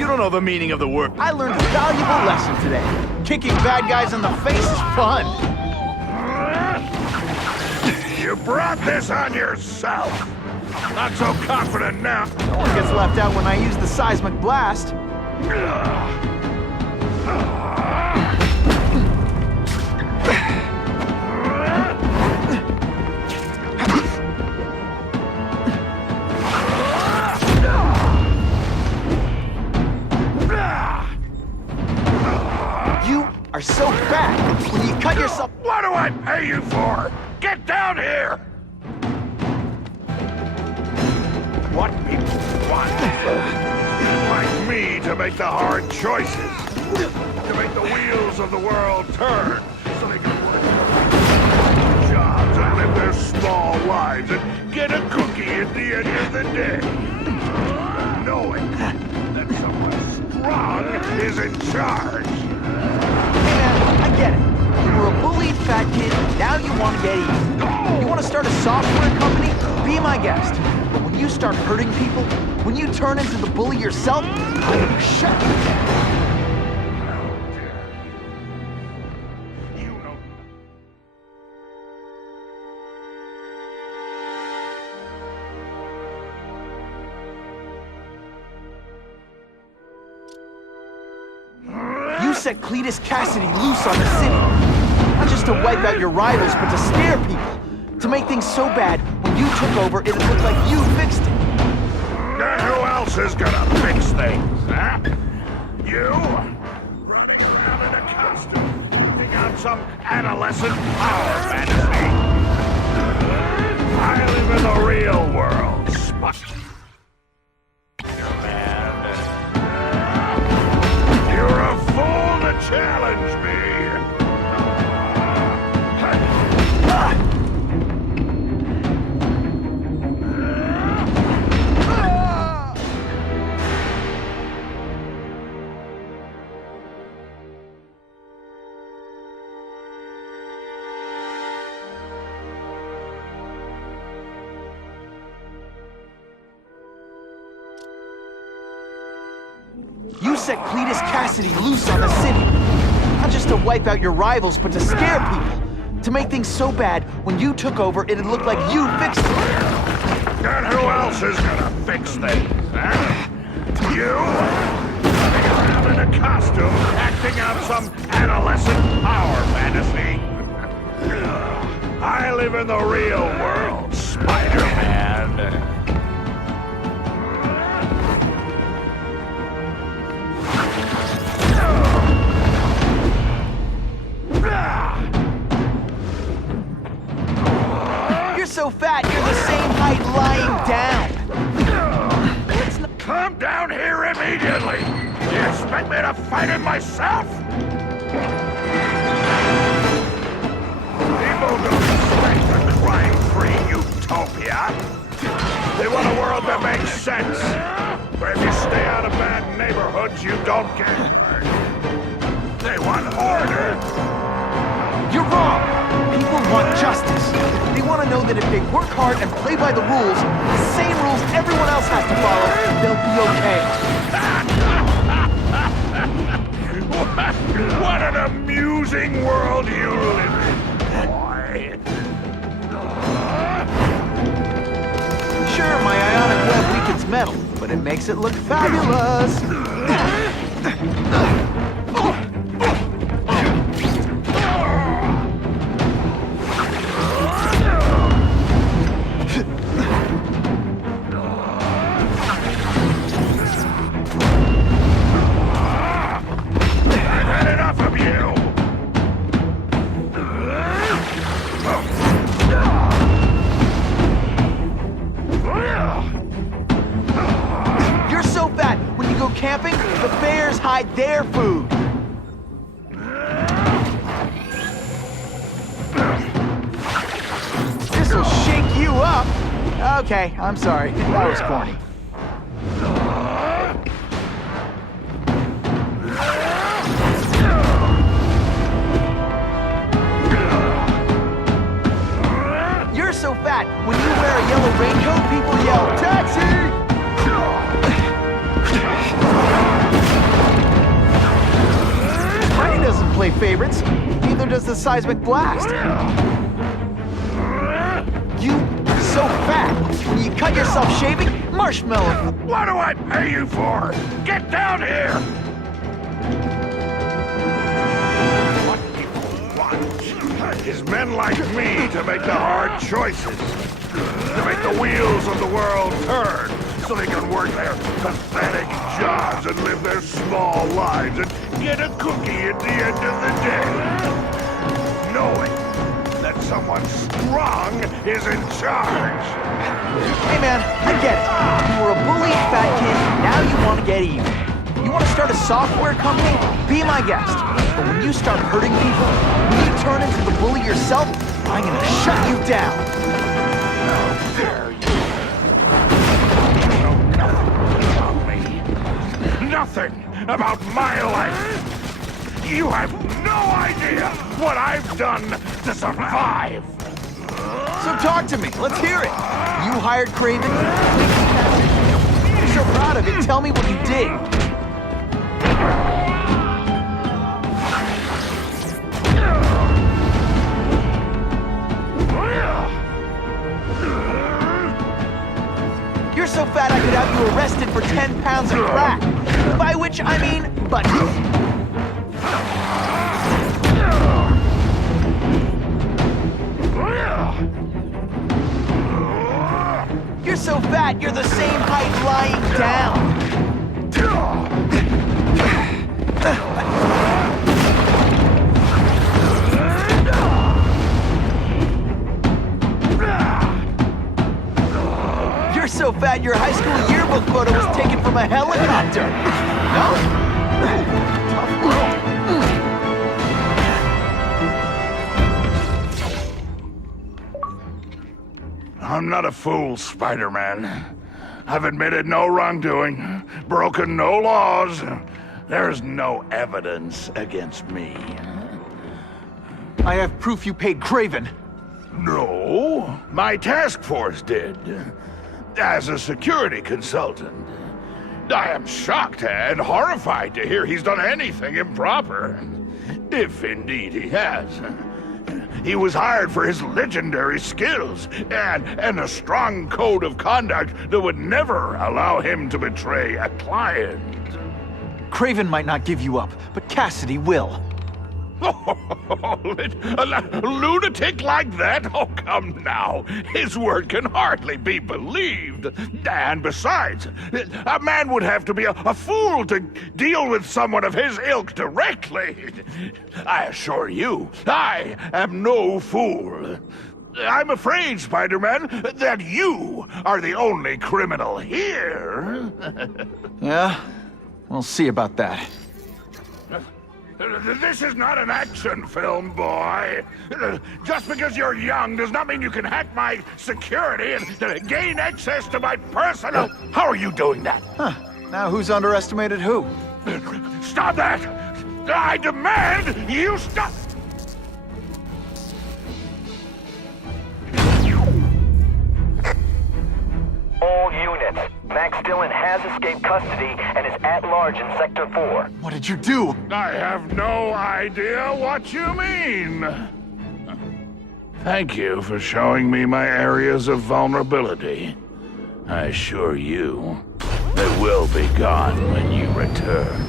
You don't know the meaning of the word. I learned a valuable lesson today. Kicking bad guys in the face is fun. You brought this on yourself. Not so confident now. No one gets left out when I use the seismic blast. You are so fat when you cut yourself. What do I pay you for? Get down here! What people want? Like me to make the hard choices. To make the wheels of the world turn. So they can work jobs and live their small lives and get a cookie at the end of the day. Knowing that someone strong is in charge. Hey man, I get it. You were a bullied fat kid, now you want to get even. You want to start a software company? Be my guest. But when you start hurting people, when you turn into the bully yourself, I'm gonna shut you down. You set Cletus Cassidy loose on the city. Not just to wipe out your rivals, but to scare people. To make things so bad, when you took over, it looked like you fixed it. And who else is gonna fix things, huh? You? Running around in a costume, acting out some adolescent power fantasy. I live in the real world, Spiderman. You're a fool to challenge me. You set Cletus Cassidy loose on the city. Not just to wipe out your rivals, but to scare people. To make things so bad, when you took over, it'd look like you fixed it. And who else is gonna fix things, huh? You? Running around in a costume, acting out some adolescent power fantasy. I live in the real world, Spider-Man. You're so fat, you're the same height lying down. Come down here immediately! You expect me to fight it myself? People don't expect a crime-free utopia. They want a world that makes sense, where if you stay out of bad neighborhoods, you don't get hurt. They want order. You're wrong. People want justice. They want to know that if they work hard and play by the rules, the same rules everyone else has to follow, they'll be okay. What an amusing world you live in, boy. Sure, my ionic web weakens metal, but it makes it look fabulous. Camping, the bears hide their food. This'll shake you up. Okay, I'm sorry. That was corny. You're so fat, when you wear a yellow raincoat, people yell, "Taxi!" seismic blast. You so fat. When you cut yourself shaving, marshmallow. What do I pay you for? Get down here! What people want is men like me to make the hard choices. To make the wheels of the world turn so they can work their pathetic jobs and live their small lives and get a cookie at the end of the day. Knowing that someone strong is in charge. Hey man, I get it. You were a bullied fat kid, now you want to get even. You want to start a software company? Be my guest. But when you start hurting people, when you turn into the bully yourself, I'm gonna shut you down. How dare you? You know nothing about me. Nothing about my life. You have no idea what I've done to survive. So talk to me, let's hear it. You hired Craven? You're so proud of it, tell me what you did. You're so fat I could have you arrested for 10 pounds of crack. By which I mean buttons. You're so fat, you're the same height lying down. You're so fat, your high school yearbook photo was taken from a helicopter. No? Tough world. I'm not a fool, Spider-Man. I've admitted no wrongdoing, broken no laws. There's no evidence against me. I have proof you paid Craven. No, my task force did. As a security consultant. I am shocked and horrified to hear he's done anything improper. If indeed he has. He was hired for his legendary skills and a strong code of conduct that would never allow him to betray a client. Craven might not give you up, but Cassidy will. A lunatic like that? Oh, come now. His word can hardly be believed. And besides, a man would have to be a fool to deal with someone of his ilk directly. I assure you, I am no fool. I'm afraid, Spider-Man, that you are the only criminal here. Yeah? We'll see about that. This is not an action film, boy. Just because you're young does not mean you can hack my security and gain access to my personal... How are you doing that? Huh. Now who's underestimated who? Stop that! I demand you stop... All units. Max Dillon has escaped custody and is at large in Sector 4. What did you do? I have no idea what you mean. Thank you for showing me my areas of vulnerability. I assure you, they will be gone when you return.